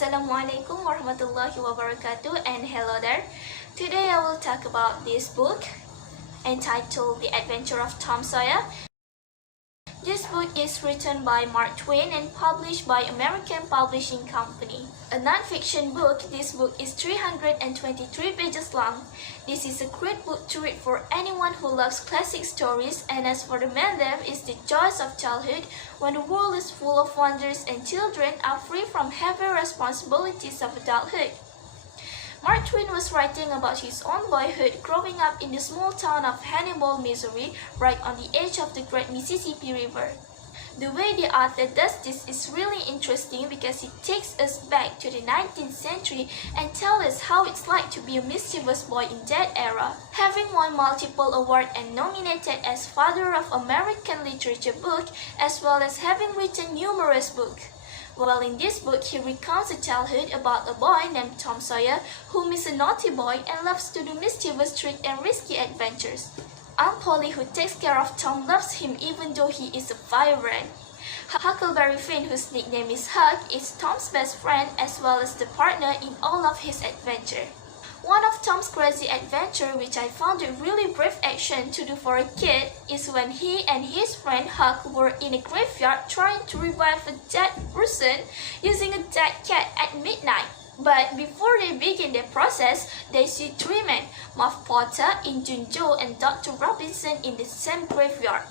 Assalamualaikum warahmatullahi wabarakatuh, and hello there. Today I will talk about this book entitled The Adventure of Tom Sawyer. This book is written by Mark Twain and published by American Publishing Company. A non-fiction book, this book is 323 pages long. This is a great book to read for anyone who loves classic stories, and as for the main theme is the joys of childhood, when the world is full of wonders and children are free from heavy responsibilities of adulthood. Mark Twain was writing about his own boyhood growing up in the small town of Hannibal, Missouri, right on the edge of the great Mississippi River. The way the author does this is really interesting because it takes us back to the 19th century and tells us how it's like to be a mischievous boy in that era. Having won multiple awards and nominated as Father of American Literature book, as well as having written numerous books. Well, in this book, he recounts a childhood about a boy named Tom Sawyer, whom is a naughty boy and loves to do mischievous tricks and risky adventures. Aunt Polly, who takes care of Tom, loves him even though he is a firebrand. Huckleberry Finn, whose nickname is Huck, is Tom's best friend as well as the partner in all of his adventure. One of Tom's crazy adventure, which I found it really brave action to do for a kid, is when he and his friend Huck were in a graveyard trying to revive a dead person using a dead cat at midnight. But before they begin their process, they see three men, Muff Potter, Injun Joe, and Dr. Robinson in the same graveyard.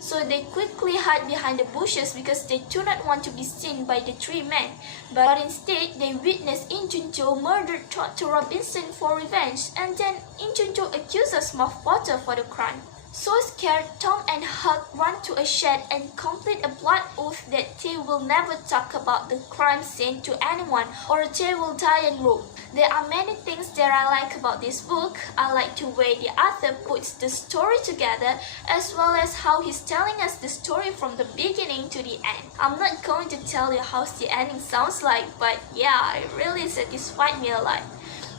So they quickly hide behind the bushes because they do not want to be seen by the three men. But instead, they witness Injun Joe murdered Dr. Robinson for revenge, and then Injun Joe accuses Muff Potter for the crime. So scared, Tom and Huck run to a shed and complete a blood oath that they will never talk about the crime scene to anyone or they will die en route. There are many things that I like about this book. I like the way the author puts the story together, as well as how he's telling us the story from the beginning to the end. I'm not going to tell you how the ending sounds like, but yeah, it really satisfied me a lot.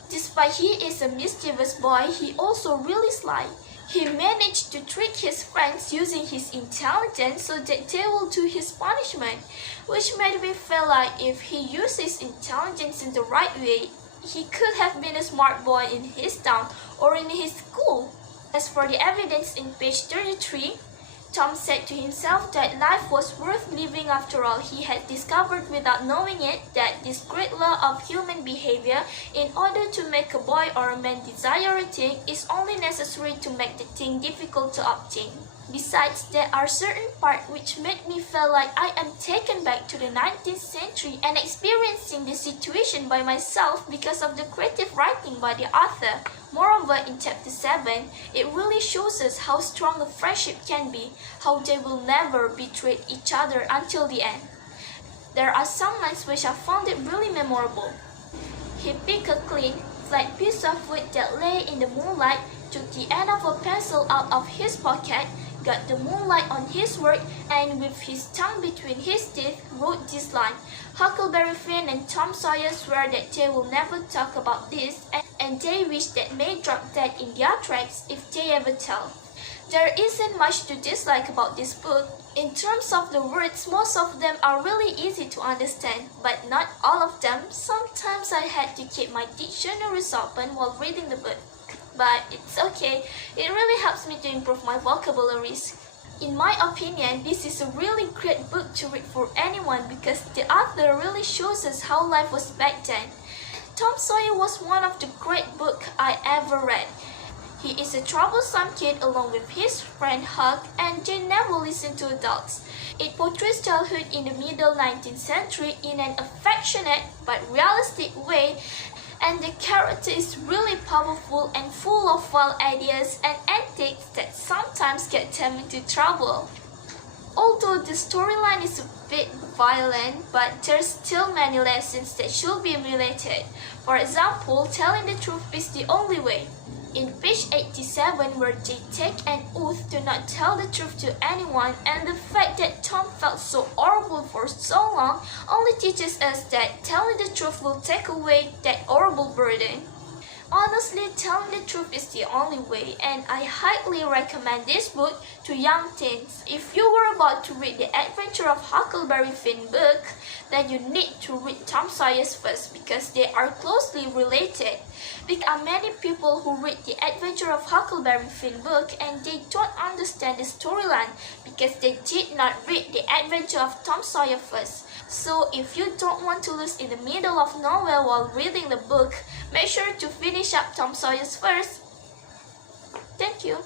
Despite he is a mischievous boy, he also really sly. He managed to trick his friends using his intelligence so that they will do his punishment, which made me feel like if he used his intelligence in the right way, he could have been a smart boy in his town or in his school. As for the evidence in page 33, Tom said to himself that life was worth living after all. He had discovered without knowing it that this great law of human behavior, in order to make a boy or a man desire a thing, is only necessary to make the thing difficult to obtain. Besides, there are certain parts which made me feel like I am taken back to the 19th century and experiencing the situation by myself because of the creative writing by the author. Moreover, in chapter 7, it really shows us how strong a friendship can be, how they will never betray each other until the end. There are some lines which I found it really memorable. He picked a clean, flat piece of wood that lay in the moonlight, took the end of a pencil out of his pocket, got the moonlight on his work, and with his tongue between his teeth wrote this line: Huckleberry Finn and Tom Sawyer swear that they will never talk about this, and they wish that may drop dead in their tracks if they ever tell. There isn't much to dislike about this book. In terms of the words, most of them are really easy to understand, but not all of them. Sometimes I had to keep my dictionaries open while reading the book. But it's okay, it really helps me to improve my vocabularies. In my opinion, this is a really great book to read for anyone because the author really shows us how life was back then. Tom Sawyer was one of the great books I ever read. He is a troublesome kid along with his friend Huck, and they never listen to adults. It portrays childhood in the middle 19th century in an affectionate but realistic way, and the character is really powerful and full of wild ideas and antics that sometimes get them into trouble. Although the storyline is a bit violent, but there's still many lessons that should be related. For example, telling the truth is the only way. In page 87, where they take an oath to not tell the truth to anyone, and the fact that Tom felt so horrible for so long only teaches us that telling the truth will take away that horrible burden. Honestly, telling the truth is the only way, and I highly recommend this book to young teens. If you were about to read The Adventure of Huckleberry Finn book, then you need to read Tom Sawyers first because they are closely related. There are many people who read The Adventure of Huckleberry Finn book and they don't understand the storyline because they did not read The Adventure of Tom Sawyer first. So if you don't want to lose in the middle of nowhere while reading the book, make sure to finish up Tom Sawyers first. Thank you.